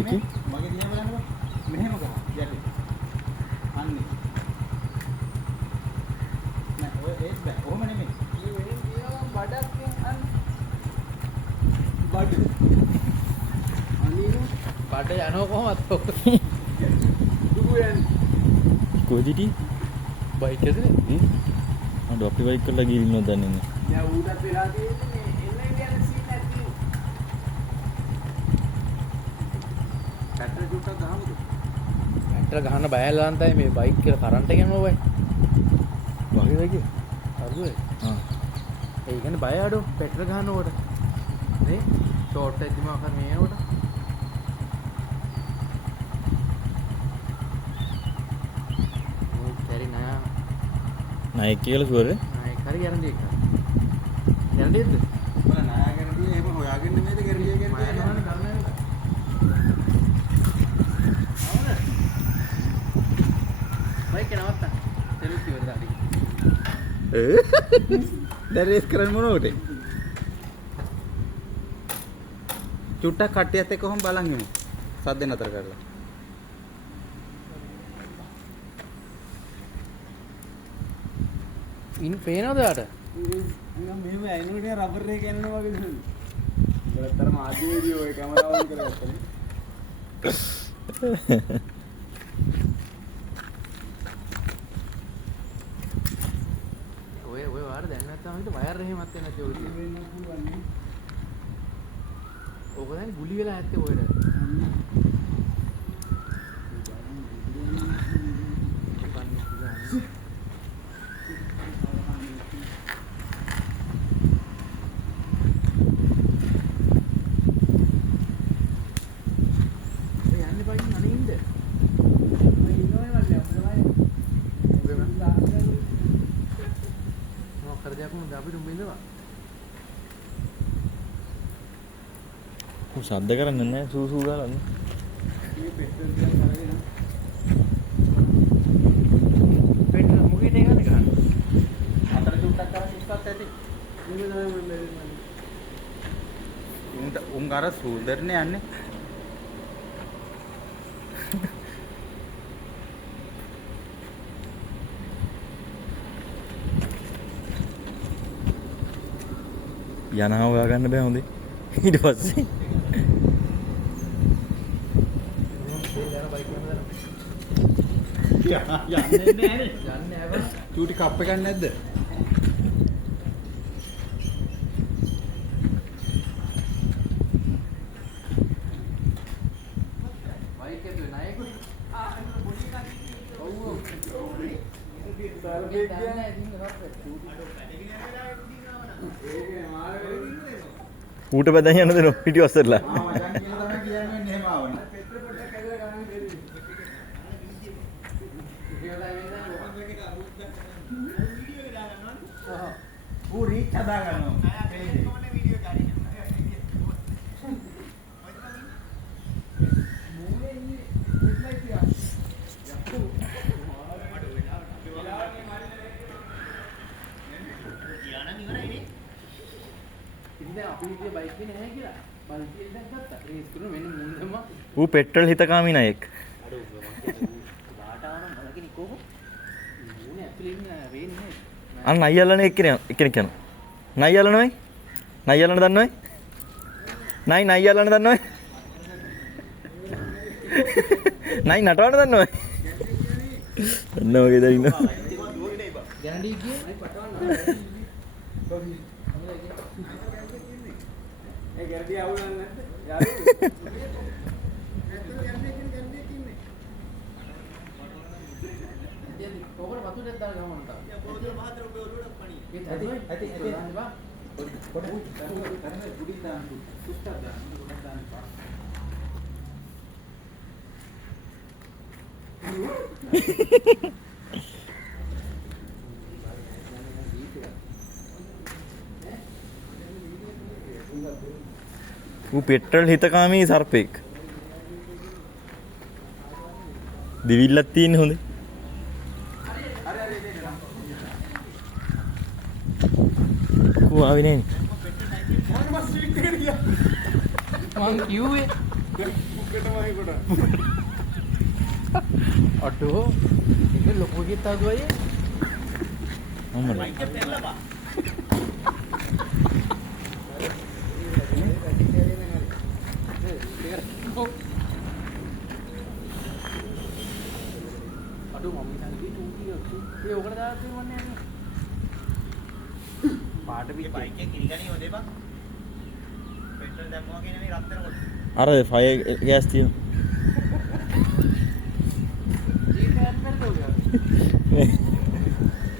Bike එක? මගේ දිහා බලන්නකෝ. මෙහෙම කරා. යටි. අන්නේ. නෑ ඔය ඒත් බෑ. කොහොම නෙමෙයි. මේ වෙලින් කියනවා බඩක්ෙන් අන්න. බඩ. අනිනු බඩ යනවා කොහොමද? දුරු යන්නේ. කොහෙද හිටියේ? බයික් එකනේ. අඬ අපි බයික් කරලා ගිහින් ඉන්නවද දන්නේ නැහැ. දැන් ඌටත් වෙලා තියෙන්නේ එන්නේ කියන සීන් එකක් ට්‍රැක්ටර් දුට්ටක් ගහමුද? ට්‍රැක්ටර් ගහන්න බයලා තමයි මේ බයික් එක කරන්ට් එක යනවා බයි. වගේ වගේ. හරිද? ආ. ඒ කියන්නේ බය අඩෝ පෙට්‍රල් ගහනකොට. නේ? ෂෝට් එකක් දිමා කර මේ යනකොට. ඕ පරි නෑ. නෑ කියලා ෂුවර් නේ? නෑ හරි ගැරන්ටි එක. ගැරන්ටිද? මම නෑ ගැරන්ටි එහෙම හොයාගෙන නේද ගැරන්ටි එක කියන්නේ. මම නෝනේ ගන්න නෑ. බයික් එක නවත්තා. සෙල්ෆි ඉවර දාලා. දැන් රේස් කරන්න මොනවද? චුට්ටක් කට්ටියත් එක්ක කොහොම බලන් ඉමු. සද්ද නතර කරලා. ඉන් පේනවද යාට? නිකන් මෙහෙම ඇයිනොට රබර් එක යනවා වගේ නෙමෙයි. ඒතරම ආදීදී ඔය කැමරාව ඔන් කරගත්තනේ. ඔය වාර දැන් නැත්තම් හිට වයර් එහෙමත් වෙන්නේ නැති ඔය තියෙන්නේ. වෙන්න පුළුවන් නේ. ඕක දැන් ගුලි වෙලා ඇත්තේ ඔයද? සද්ද කරන්නේ නැහැ සූ සූ ගාලා නේ. මේ පෙට්‍රල් ටිකක් අරගෙන පෙට්‍රල් මොකේද ගන්න ගන්න? අතර දුට්ටක් කරන් ඉස්සත් ඇති. උන් අර සූදර්නේ යන්නේ. යනවා හොයාගන්න බෑ හොඳේ. ඊට පස්සේ යන්නේ නැහැ. යන්නේ නැහැ. චූටි කප් එකක් නැද්ද? බයික් එකේ නායකුත් පොඩි එකක් ඔව් සර්වේ කියන්නේ ඌට බදන් යන්න දෙනු පිටිවස්සරලා. ආ මචං කියලා තමයි කියන්නේ එහෙම ආවනේ. පෙට්‍රල් පොඩ්ඩක් ඇදලා ගන්න දෙවි. वो रीच अदा करना ඌ පෙට්‍රල් හිතකාමී නයෙක්. අන්න අයියලන එක්කෙනෙක් යනවා. නයි යලනොයි. නයි යලන දන්නොයි. නයි යලන දන්නොයි. නයි නටවන්න දන්නොයි. අන්න වගේ දැන් ඉන්නවා. ගැරන්ටි කියේ පටවන්න. ඒ ගැරන්ටි අවුලන්නේ නැද්ද? කොහොමද වතුරට දාලා ගමන්ට? පොඩි මහතර ඔබ ඔලුවට පණි. ඒ ඇති බා. පොඩි කරන්නේ පුඩි දාන්න. සුස්තක් දාන්න. ගොඩක් දාන්න පා. ඌ පෙට්‍රල් හිතකාමී සර්පෙක්. දිවිල්ලක් තියෙන්නේ හොඳේ. කෝ ආවේ නේ. මම කිව්වේ අඩෝ ඒක ලොකු ගියත් ආදුවයි අම්මලා අඩෝ මම හිතන්නේ ටූටි ඒ ඔකට දාලා තියෙන්නේ නැහැ පාට පිට බයික් එක කිරිගණිය හොදේ බං පෙට්‍රල් දැම්මවා කියන්නේ මේ රත් වෙනකොට අර ෆයර් ගෑස් තියෙන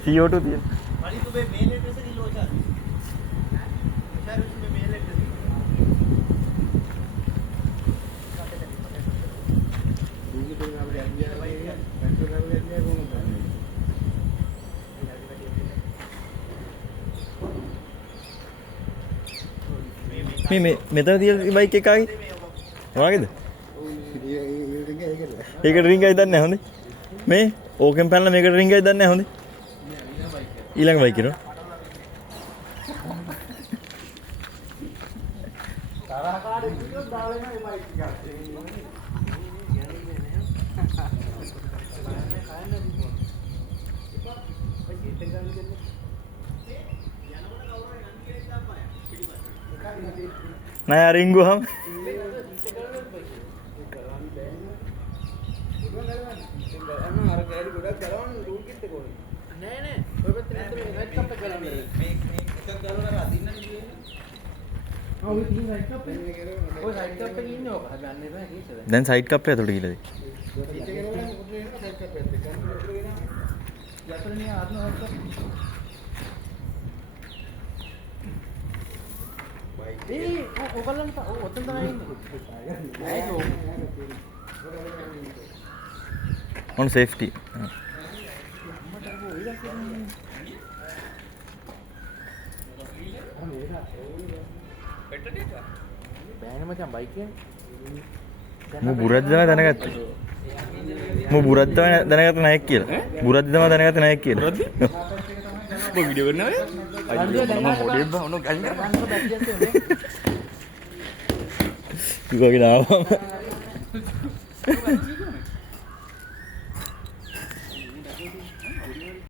CO2 තියෙන मणि तुम्हें मेल एड्रेस से लोचा सर उसमें मेल एड्रेस दूसरी तो मैं अपने इंडिया भाई पेट्रोल का इंडिया कौन होता है මේ මෙතන තියෙන බයික් එක ආගේ වාගේද ඒකට රින්ග් එකයි දන්නේ නැහැ හොඳේ මේ ඕකෙන් පැනලා මේකට රින්ග් එකයි දන්නේ නැහැ හොඳේ ඊළඟ බයික් එක තරහකාරී විදියට දාලා ඉන්නේ බයික් එක. නෑ රින්ගු හම් අර ගෑඩි ගොඩක් ගලවන්න රූල් කිට් එක ඕනේ. නෑ ඔය පැත්තේ නැත්නම් රයිට් කප් එක ගලවන්න. මේ එකක් ගලවලා අදින්න නෙමෙයි. ඔය තියෙන රයිට් කප් එක. ඔය රයිට් කප් එකේ ඉන්නේ ඔක. හදන්න එපා කීයද? දැන් සයිඩ් කප් එක ඇතුළට ගිහලාද ඊට ගලවලා උඩ එනවා රයිට් කප් එකත් එක්ක. උඩ ගෙනා. යතරනේ ආත්ම හොත්. ඔයගොල්ලන්ට ඔතන තමයි ඉන්නේ. on safety බෑනේ මචං බයික් එක. මු බුරද්ද තමයි දැනගත්තේ මු බුරද්ද තමයි දැනගත්තේ නැහැ කියලා බුරද්ද තමයි දැනගත්තේ නැහැ කියලා බුරද්ද මම වීඩියෝ කරනවා අයියෝ මම හොඩේ බා උන ගන්න ඉවගෙන ආවම